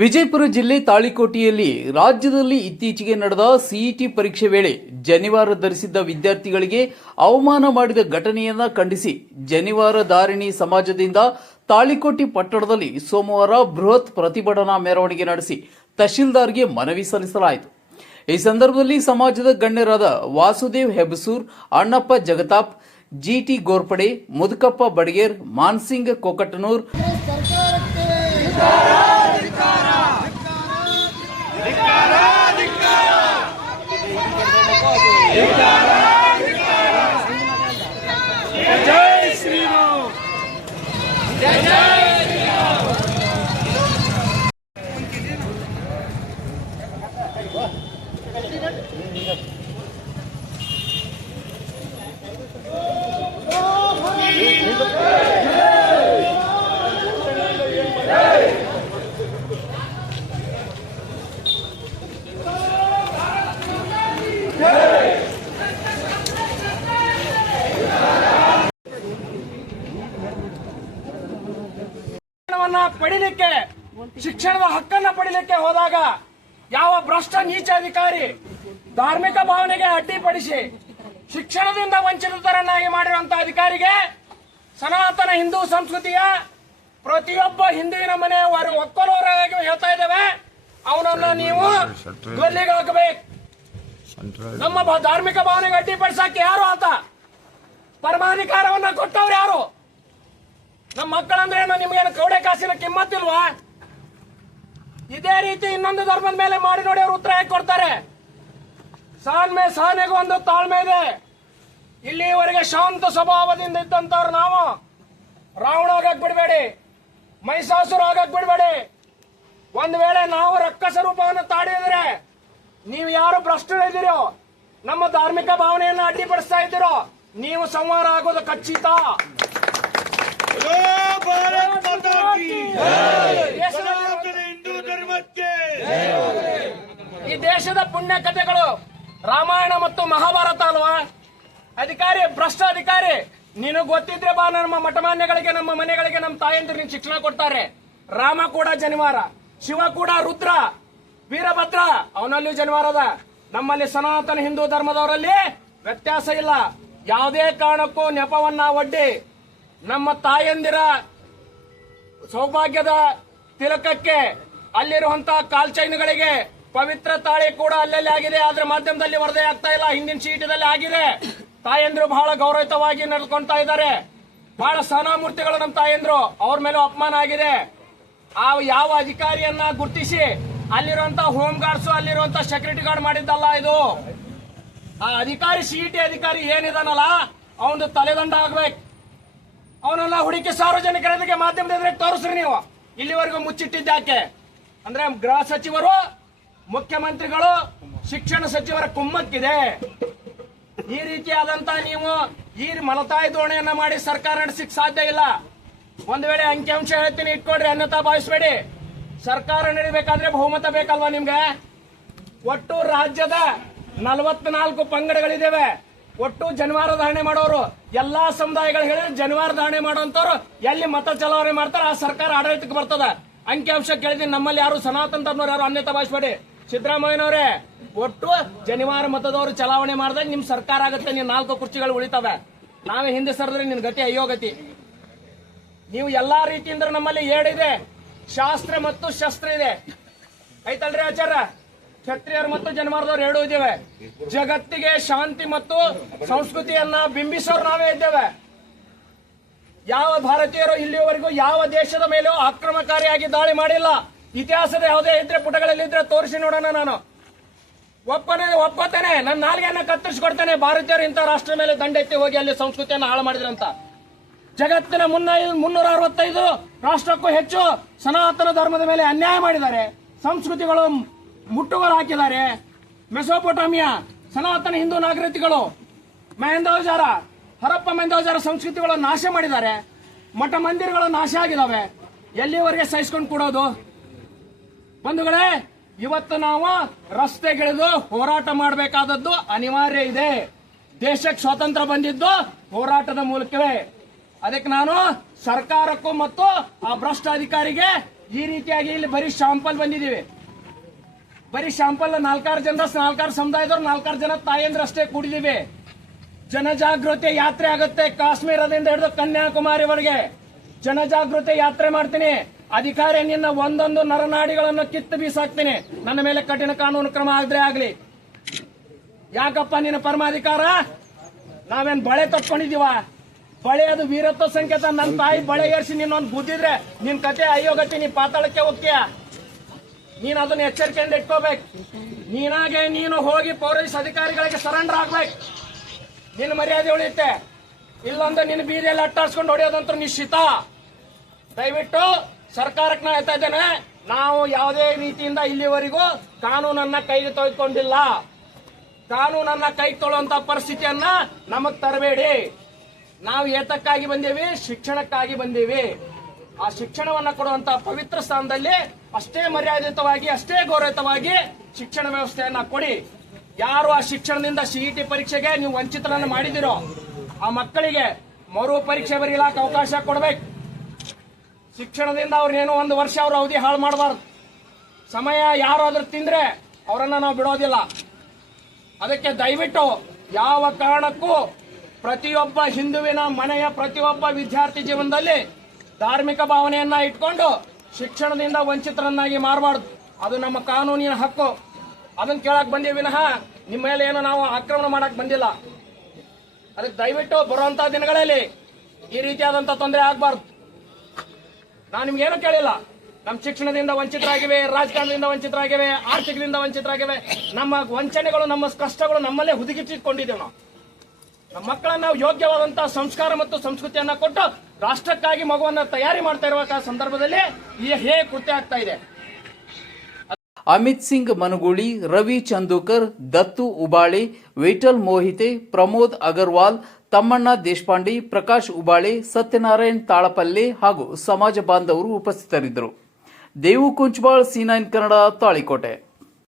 ವಿಜಯಪುರ ಜಿಲ್ಲೆ ತಾಳಿಕೋಟೆಯಲ್ಲಿ ರಾಜ್ಯದಲ್ಲಿ ಇತ್ತೀಚೆಗೆ ನಡೆದ ಸಿಇಟಿ ಪರೀಕ್ಷೆ ವೇಳೆ ಜನಿವಾರ ಧರಿಸಿದ್ದ ವಿದ್ಯಾರ್ಥಿಗಳಿಗೆ ಅವಮಾನ ಮಾಡಿದ ಘಟನೆಯನ್ನ ಖಂಡಿಸಿ ಜನಿವಾರ ಧಾರಿಣಿ ಸಮಾಜದಿಂದ ತಾಳಿಕೋಟೆ ಪಟ್ಟಣದಲ್ಲಿ ಸೋಮವಾರ ಬೃಹತ್ ಪ್ರತಿಭಟನಾ ಮೆರವಣಿಗೆ ನಡೆಸಿ ತಹಶೀಲ್ದಾರ್ಗೆ ಮನವಿ ಸಲ್ಲಿಸಲಾಯಿತು. ಈ ಸಂದರ್ಭದಲ್ಲಿ ಸಮಾಜದ ಗಣ್ಯರಾದ ವಾಸುದೇವ್ ಹೆಬಸೂರ್ ಅಣ್ಣಪ್ಪ ಜಗತಾಪ್, ಜಿಟಿ ಗೋರ್ಪಡೆ, ಮುದುಕಪ್ಪ ಬಡಗೇರ್, ಮಾನ್ಸಿಂಗ್ ಕೊಕಟನೂರ್ Hey! ಶಿಕ್ಷಣವನ್ನ ಪಡಿಲಿಕ್ಕೆ, ಶಿಕ್ಷಣದ ಹಕ್ಕನ್ನ ಪಡಿಲಿಕ್ಕೆ ಹೋದಾಗ ಯಾವ ಭ್ರಷ್ಟ ನೀಚ ಅಧಿಕಾರಿ ಧಾರ್ಮಿಕ ಭಾವನೆಗೆ ಅಡ್ಡಿಪಡಿಸಿ ಶಿಕ್ಷಣದಿಂದ ವಂಚಿತರನ್ನಾಗಿ ಮಾಡಿರುವಂತಹ ಅಧಿಕಾರಿಗೆ ಸನಾತನ ಹಿಂದೂ ಸಂಸ್ಕೃತಿಯ ಪ್ರತಿಯೊಬ್ಬ ಹಿಂದುವಿನ ಮನೆ ಒಕ್ಕಲವರಾಗಿ ಹೇಳ್ತಾ ಇದ್ದೇವೆ. ಅವನನ್ನ ನೀವು ಗಲ್ಲಿಗೆ ಹಾಕಬೇಕು. ನಮ್ಮ ಧಾರ್ಮಿಕ ಭಾವನೆಗೆ ಅಡ್ಡಿಪಡಿಸಕ್ಕೆ ಯಾರು ಆತ? ಪರಮಾಧಿಕಾರವನ್ನ ಕೊಟ್ಟವ್ರು ಯಾರು? ನಮ್ಮ ಮಕ್ಕಳಂದ್ರೆ ಏನು ನಿಮ್ಗೇನು ಕೌಡೆ ಕಾಸಿನ ಕಿಮ್ಮತ್ತಿಲ್ವಾ? ಇದೇ ರೀತಿ ಇನ್ನೊಂದು ಧರ್ಮದ ಮೇಲೆ ಮಾಡಿ ನೋಡಿ ಅವ್ರು ಉತ್ತರ ಹೇಗೆ ಕೊಡ್ತಾರೆ. ಸಾನ್ಮೆ ಸಹನೆಗೂ ಒಂದು ತಾಳ್ಮೆ ಇದೆ. ಇಲ್ಲಿವರೆಗೆ ಶಾಂತ ಸ್ವಭಾವದಿಂದ ಇದ್ದಂತವ್ರು ನಾವು. ರಾವಣ ಆಗಕ್ ಬಿಡ್ಬೇಡಿ ಮೈಸಾಸುರ ಆಗಕ್ ಬಿಡಬೇಡಿ. ಒಂದ್ ವೇಳೆ ನಾವು ರಕ್ಕಸ ಸ್ವರೂಪವನ್ನು ತಾಡಿದ್ರೆ ನೀವು ಯಾರು ಭ್ರಷ್ಟರಿದ್ದೀರೋ ನಮ್ಮ ಧಾರ್ಮಿಕ ಭಾವನೆಯನ್ನು ಅಡ್ಡಿಪಡಿಸ್ತಾ ಇದ್ದೀರೋ, ನೀವು ಸಂಹಾರ ಆಗೋದು ಖಚಿತ ಭಾರತ್ ಮಾತಾ ಕಿ ದೇಶದಲ್ಲಿ ಸನಾತನ ಹಿಂದೂ ಧರ್ಮಕ್ಕೆ ಈ ದೇಶದ ಪುಣ್ಯ ಕಥೆಗಳು ರಾಮಾಯಣ ಮತ್ತು ಮಹಾಭಾರತ ಅಲ್ವಾ? ಅಧಿಕಾರಿ ಭ್ರಷ್ಟ ಅಧಿಕಾರಿ ನೀನು ಗೊತ್ತಿದ್ರೆ ಬಾ ನಮ್ಮ ಮಠಮಾನ್ಯಗಳಿಗೆ, ನಮ್ಮ ಮನೆಗಳಿಗೆ, ನಮ್ಮ ತಾಯಂದಿರು ಶಿಕ್ಷಣ ಕೊಡ್ತಾರೆ. ರಾಮ ಕೂಡ ಜನಿವಾರ, ಶಿವ ಕೂಡ ರುದ್ರ, ವೀರಭದ್ರ, ಅವನಲ್ಲೂ ಜನಿವಾರದ ನಮ್ಮಲ್ಲಿ ಸನಾತನ ಹಿಂದೂ ಧರ್ಮದವರಲ್ಲಿ ವ್ಯತ್ಯಾಸ ಇಲ್ಲ. ಯಾವುದೇ ಕಾರಣಕ್ಕೂ ನೆಪವನ್ನ ಒಡ್ಡಿ ನಮ್ಮ ತಾಯಂದಿರ ಸೌಭಾಗ್ಯದ ತಿಲಕಕ್ಕೆ ಅಲ್ಲಿರುವಂತಹ ಕಾಲ್ ಚೈನ್ಗಳಿಗೆ ಪವಿತ್ರ ತಾಳಿ ಕೂಡ ಅಲ್ಲಲ್ಲಿ ಆಗಿದೆ. ಆದ್ರೆ ಮಾಧ್ಯಮದಲ್ಲಿ ವರದಿ ಆಗ್ತಾ ಇಲ್ಲ. ಹಿಂದಿನ ಚೀಟದಲ್ಲಿ ಆಗಿದೆ. ತಾಯಂದ್ರು ಬಹಳ ಗೌರವಿತವಾಗಿ ನಡ್ಕೊಂತಾ ಇದ್ದಾರೆ. ಬಹಳ ಸಹನಾಮೂರ್ತಿಗಳು ನಮ್ಮ ತಾಯಂದ್ರು. ಅವ್ರ ಮೇಲೆ ಅಪಮಾನ ಆಗಿದೆ. ಆ ಯಾವ ಅಧಿಕಾರಿಯನ್ನ ಗುರ್ತಿಸಿ ಅಲ್ಲಿರುವಂತ ಹೋಮ್ ಗಾರ್ಡ್ಸ್, ಅಲ್ಲಿರುವಂತ ಸೆಕ್ಯೂರಿಟಿ ಗಾರ್ಡ್ ಮಾಡಿದ್ದಲ್ಲ ಇದು? ಆ ಅಧಿಕಾರಿ ಸಿಇಟಿ ಅಧಿಕಾರಿ ಏನಿದಾನಲ್ಲ ಅವನು ತಲೆದಂಡ ಆಗ್ಬೇಕು. ಅವನನ್ನ ಹುಡುಕಿ ಸಾರ್ವಜನಿಕರ ಎದುರಿಗೆ ಮಾಧ್ಯಮದ ಎದುರಿಗೆ ತೋರಿಸ್ರಿ ನೀವು. ಇಲ್ಲಿವರೆಗೂ ಮುಚ್ಚಿಟ್ಟಿದ್ದಾಕೆ ಅಂದ್ರೆ ಗೃಹ ಸಚಿವರು, ಮುಖ್ಯಮಂತ್ರಿಗಳು, ಶಿಕ್ಷಣ ಸಚಿವರ ಕುಮ್ಮಕ್ಕಿದೆ. ಈ ರೀತಿಯಾದಂತ ನೀವು ಈ ಮಲತಾಯಿ ಧೋರಣೆಯನ್ನ ಮಾಡಿ ಸರ್ಕಾರ ನಡೆಸಿಕ್ ಸಾಧ್ಯ ಇಲ್ಲ. ಒಂದ್ ವೇಳೆ ಅಂಕಿಅಂಶ ಹೇಳ್ತೀನಿ ಇಟ್ಕೊಡ್ರಿ ಅನ್ಯತಾ ಭಾವಿಸ್ಬೇಡಿ. ಸರ್ಕಾರ ನಡಿಬೇಕಾದ್ರೆ ಬಹುಮತ ಬೇಕಲ್ವಾ ನಿಮ್ಗೆ? ಒಟ್ಟು ರಾಜ್ಯದ ನಲವತ್ನಾಲ್ಕು ಪಂಗಡಗಳಿದ್ದೇವೆ ಒಟ್ಟು ಜನವಾರ ಧಾರಣೆ ಮಾಡೋರು, ಎಲ್ಲಾ ಸಮುದಾಯಗಳು ಹೇಳಿದ್ರೆ ಜನವಾರ ಧಾರಣೆ ಮಾಡುವಂತವ್ರು ಎಲ್ಲಿ ಮತ ಚಲಾವಣೆ ಮಾಡ್ತಾರ ಆ ಸರ್ಕಾರ ಆಡಳಿತಕ್ಕೆ ಬರ್ತದ. ಅಂಕಿಅಂಶ ಕೇಳಿದೀನಿ ನಮ್ಮಲ್ಲಿ ಯಾರು ಸನಾತನ ಧರ್ಮವ್ರು ಯಾರು ಅನ್ಯತಾ ಭಾಷೆ ಸಿದ್ದರಾಮಯ್ಯನವರೇ, ಒಟ್ಟು ಜನಿವಾರ ಮತದವರು ಚಲಾವಣೆ ಮಾಡಿದಾಗ ನಿಮ್ ಸರ್ಕಾರ ಆಗುತ್ತೆ ನೀವು ನಾಲ್ಕು ಕುರ್ಚಿಗಳು ಉಳಿತವೆ. ನಾವೇ ಹಿಂದೆ ಸರಿದ್ರೆ ನಿನ್ ಗತಿ ಅಯ್ಯೋ ಗತಿ. ನೀವು ಎಲ್ಲಾ ರೀತಿಯಿಂದ ನಮ್ಮಲ್ಲಿ ಏಡಿದೆ ಶಾಸ್ತ್ರ ಮತ್ತು ಶಸ್ತ್ರ ಇದೆ. ಐತಲ್ರಿ ಆಚಾರ್ಯ? ಕ್ಷತ್ರಿಯರು ಮತ್ತು ಜನ್ಮಾರ್ದವ್ರು ಎರಡೂ ಇದ್ದೇವೆ. ಜಗತ್ತಿಗೆ ಶಾಂತಿ ಮತ್ತು ಸಂಸ್ಕೃತಿಯನ್ನ ಬಿಂಬಿಸೋರು ನಾವೇ ಇದ್ದೇವೆ. ಯಾವ ಭಾರತೀಯರು ಇಲ್ಲಿಯವರೆಗೂ ಯಾವ ದೇಶದ ಮೇಲೂ ಆಕ್ರಮಕಾರಿಯಾಗಿ ದಾಳಿ ಮಾಡಿಲ್ಲ. ಇತಿಹಾಸದ ಯಾವುದೇ ಇದ್ರೆ, ಪುಟಗಳಲ್ಲಿ ಇದ್ರೆ ತೋರಿಸಿ ನೋಡೋಣ ನಾನು. ಒಪ್ಪನೆ, ಒಪ್ಪತ್ತೇನೆ. ನನ್ನ ನಾಲ್ಗೆಯನ್ನ ಕತ್ತರಿಸಿಕೊಡ್ತೇನೆ. ಭಾರತೀಯರು ಇಂಥ ರಾಷ್ಟ್ರ ಮೇಲೆ ದಂಡೆತ್ತಿ ಹೋಗಿ ಅಲ್ಲಿ ಸಂಸ್ಕೃತಿಯನ್ನು ಹಾಳು ಮಾಡಿದ್ರಂತ ಜಗತ್ತಿನ ಮುನ್ನ, ಮುನ್ನೂರ ಅರವತ್ತೈದು ರಾಷ್ಟ್ರಕ್ಕೂ ಹೆಚ್ಚು ಸನಾತನ ಧರ್ಮದ ಮೇಲೆ ಅನ್ಯಾಯ ಮಾಡಿದ್ದಾರೆ. ಸಂಸ್ಕೃತಿಗಳು ಮುಟ್ಟುಗೋಲು ಹಾಕಿದ್ದಾರೆ. ಮೆಸೋಪೊಟಾಮಿಯಾ ಸನಾತನ ಹಿಂದೂ ನಾಗರಿಕಗಳು ಮೆಹಂದೋಜಾರ ಹರಪ್ಪ ಮೆಹಂದೋಜಾರ ಸಂಸ್ಕೃತಿಗಳನ್ನು ನಾಶ ಮಾಡಿದ್ದಾರೆ. ಮಠ ಮಂದಿರಗಳು ನಾಶ ಆಗಿದಾವೆ ಎಲ್ಲಿವರೆಗೆ ಸಹಿಸ್ಕೊಂಡು ಕೊಡೋದು? ಬಂಧುಗಳೇ, ಇವತ್ತು ನಾವು ರಸ್ತೆಗಿಳಿದು ಹೋರಾಟ ಮಾಡಬೇಕಾದದ್ದು ಅನಿವಾರ್ಯ ಇದೆ. ದೇಶಕ್ಕೆ ಸ್ವಾತಂತ್ರ್ಯ ಬಂದಿದ್ದು ಹೋರಾಟದ ಮೂಲಕವೇ. ಅದಕ್ಕೆ ನಾನು ಸರ್ಕಾರಕ್ಕೂ ಮತ್ತು ಆ ಭ್ರಷ್ಟ ಅಧಿಕಾರಿಗೆ ಈ ರೀತಿಯಾಗಿ ಇಲ್ಲಿ ಬರೀ ಶಾಂಪಲ್ ಬಂದಿದ್ದೀವಿ. ಬರೀ ಶಾಂಪಲ್ ನಾಲ್ಕಾರು ಜನ, ನಾಲ್ಕಾರು ಸಮುದಾಯದವ್ರು, ನಾಲ್ಕಾರು ಜನ ತಾಯಂದ್ರ ಅಷ್ಟೇ ಕೂಡಿದೀವಿ. ಜನಜಾಗೃತಿ ಯಾತ್ರೆ ಆಗುತ್ತೆ ಕಾಶ್ಮೀರದಿಂದ ಹಿಡಿದು ಕನ್ಯಾಕುಮಾರಿವರೆಗೆ ಜನಜಾಗೃತಿ ಯಾತ್ರೆ ಮಾಡ್ತೀನಿ. ಅಧಿಕಾರಿ ನಿನ್ನ ಒಂದೊಂದು ನರನಾಡಿಗಳನ್ನು ಕಿತ್ತು ಬೀಸಾಕ್ತೀನಿ. ನನ್ನ ಮೇಲೆ ಕಠಿಣ ಕಾನೂನು ಕ್ರಮ ಆದ್ರೆ ಆಗ್ಲಿ. ಯಾಕಪ್ಪ ನಿನ್ನ ಪರಮಾಧಿಕಾರ? ನಾವೇನ್ ಬಳೆ ತಕ್ಕೊಂಡಿದೀವ ಬಳೆ ಅದು ವೀರತ್ವ ಸಂಕೇತ. ನನ್ನ ತಾಯಿ ಬಳೆ ಏರ್ಸಿ ನಿನ್ನೊಂದು ಬುದ್ಧಿದ್ರೆ ನಿನ್ ಕತೆ ಅಯ್ಯೋಗತಿ ನೀ ಪಾತಾಳಕ್ಕೆ ಹೋಗ್ತೀಯ ನೀನ್ ಅದನ್ನ ಎಚ್ಚರಿಕೆಯಿಂದ ಇಟ್ಕೋಬೇಕು. ನೀನಾಗೆ ನೀನು ಹೋಗಿ ಪೊಲೀಸ್ ಅಧಿಕಾರಿಗಳಿಗೆ ಸರೆಂಡರ್ ಆಗ್ಬೇಕು. ನಿನ್ನ ಮರ್ಯಾದೆ ಉಳಿಯುತ್ತೆ. ಇಲ್ಲೊಂದು ನಿನ್ನ ಬೀದಿಯಲ್ಲಿ ಅಟ್ಟಾಡ್ಸ್ಕೊಂಡು ಹೊಡೆಯೋದಂತೂ ನಿಶ್ಚಿತ. ದಯವಿಟ್ಟು ಸರ್ಕಾರಕ್ಕೆ ನಾ ಹೇಳ್ತಾ ಇದ್ದೇನೆ, ನಾವು ಯಾವುದೇ ರೀತಿಯಿಂದ ಇಲ್ಲಿವರೆಗೂ ಕಾನೂನನ್ನ ಕೈಗೆ ತೆಗೆದುಕೊಂಡಿಲ್ಲ. ಕಾನೂನನ್ನ ಕೈ ತೊಳುವಂತ ಪರಿಸ್ಥಿತಿಯನ್ನ ನಮಗ್ ತರಬೇಡಿ. ನಾವು ಏತಕ್ಕಾಗಿ ಬಂದೀವಿ? ಶಿಕ್ಷಣಕ್ಕಾಗಿ ಬಂದೀವಿ. ಆ ಶಿಕ್ಷಣವನ್ನ ಕೊಡುವಂತಹ ಪವಿತ್ರ ಸ್ಥಾನದಲ್ಲಿ ಅಷ್ಟೇ ಮರ್ಯಾದಿತವಾಗಿ ಅಷ್ಟೇ ಗೌರವಿತವಾಗಿ ಶಿಕ್ಷಣ ವ್ಯವಸ್ಥೆಯನ್ನ ಕೊಡಿ. ಯಾರು ಆ ಶಿಕ್ಷಣದಿಂದ ಸಿಇಟಿ ಪರೀಕ್ಷೆಗೆ ನೀವು ವಂಚಿತರನ್ನ ಮಾಡಿದಿರೋ ಆ ಮಕ್ಕಳಿಗೆ ಮರು ಪರೀಕ್ಷೆ ಬರೀಲಾಕ ಅವಕಾಶ ಕೊಡ್ಬೇಕು. ಶಿಕ್ಷಣದಿಂದ ಅವ್ರನ್ನೇನೋ ಒಂದು ವರ್ಷ ಅವ್ರ ಅವಧಿ ಹಾಳು ಮಾಡಬಾರ್ದು. ಸಮಯ ಯಾರಾದ್ರೂ ತಿಂದ್ರೆ ಅವರನ್ನ ನಾವು ಬಿಡೋದಿಲ್ಲ. ಅದಕ್ಕೆ ದಯವಿಟ್ಟು ಯಾವ ಕಾರಣಕ್ಕೂ ಪ್ರತಿಯೊಬ್ಬ ಹಿಂದುವಿನ ಮನೆಯ ಪ್ರತಿಯೊಬ್ಬ ವಿದ್ಯಾರ್ಥಿ ಜೀವನದಲ್ಲಿ ಧಾರ್ಮಿಕ ಭಾವನೆಯನ್ನ ಇಟ್ಕೊಂಡು ಶಿಕ್ಷಣದಿಂದ ವಂಚಿತರನ್ನಾಗಿ ಮಾರಬಾರ್ದು. ಅದು ನಮ್ಮ ಕಾನೂನಿನ ಹಕ್ಕು. ಅದನ್ನ ಕೇಳಕ್ ಬಂದೀವಿ ವಿನಃ ನಿಮ್ಮ ಮೇಲೆ ಏನು ನಾವು ಆಕ್ರಮಣ ಮಾಡಕ್ ಬಂದಿಲ್ಲ. ಅದಕ್ಕೆ ದಯವಿಟ್ಟು ಬರುವಂತ ದಿನಗಳಲ್ಲಿ ಈ ರೀತಿಯಾದಂತ ತೊಂದರೆ ಆಗಬಾರ್ದು. ನಾನು ನಿಮ್ಗೇನು ಕೇಳಿಲ್ಲ. ನಮ್ಮ ಶಿಕ್ಷಣದಿಂದ ವಂಚಿತರಾಗಿವೆ, ರಾಜಕಾರಣದಿಂದ ವಂಚಿತರಾಗಿವೆ, ಆರ್ಥಿಕದಿಂದ ವಂಚಿತರಾಗಿವೆ. ನಮ್ಮ ವಂಚನೆಗಳು, ನಮ್ಮ ಕಷ್ಟಗಳು ನಮ್ಮಲ್ಲೇ ಹುದುಗಿಸಿಕೊಂಡಿದ್ದೇವೆ ನಾವು. ನಮ್ಮ ಮಕ್ಕಳನ್ನ ನಾವು ಯೋಗ್ಯವಾದಂತಹ ಸಂಸ್ಕಾರ ಮತ್ತು ಸಂಸ್ಕೃತಿಯನ್ನ ಕೊಟ್ಟು ರಾಷ್ಟ್ರಕ್ಕಾಗಿ ಮಗುವನ್ನ ತಯಾರಿ ಮಾಡ್ತಾ ಇರುವಂತಹ ಸಂದರ್ಭದಲ್ಲಿ ಈ ಹೇ ಕೃತ್ಯ ಆಗ್ತಾ ಇದೆ. ಅಮಿತ್ ಸಿಂಗ್ ಮನಗೂಳಿ, ರವಿ ಚಂದೂಕರ್, ದತ್ತು ಉಬಾಳೆ, ವಿಠಲ್ ಮೋಹಿತೆ, ಪ್ರಮೋದ್ ಅಗರ್ವಾಲ್, ತಮ್ಮಣ್ಣ ದೇಶಪಾಂಡೆ, ಪ್ರಕಾಶ್ ಉಬಾಳೆ, ಸತ್ಯನಾರಾಯಣ್ ತಾಳಪಲ್ಲೆ ಹಾಗೂ ಸಮಾಜ ಬಾಂಧವರು ಉಪಸ್ಥಿತರಿದ್ದರು. Devu Kunchabal, C nine Kannada, Talikote.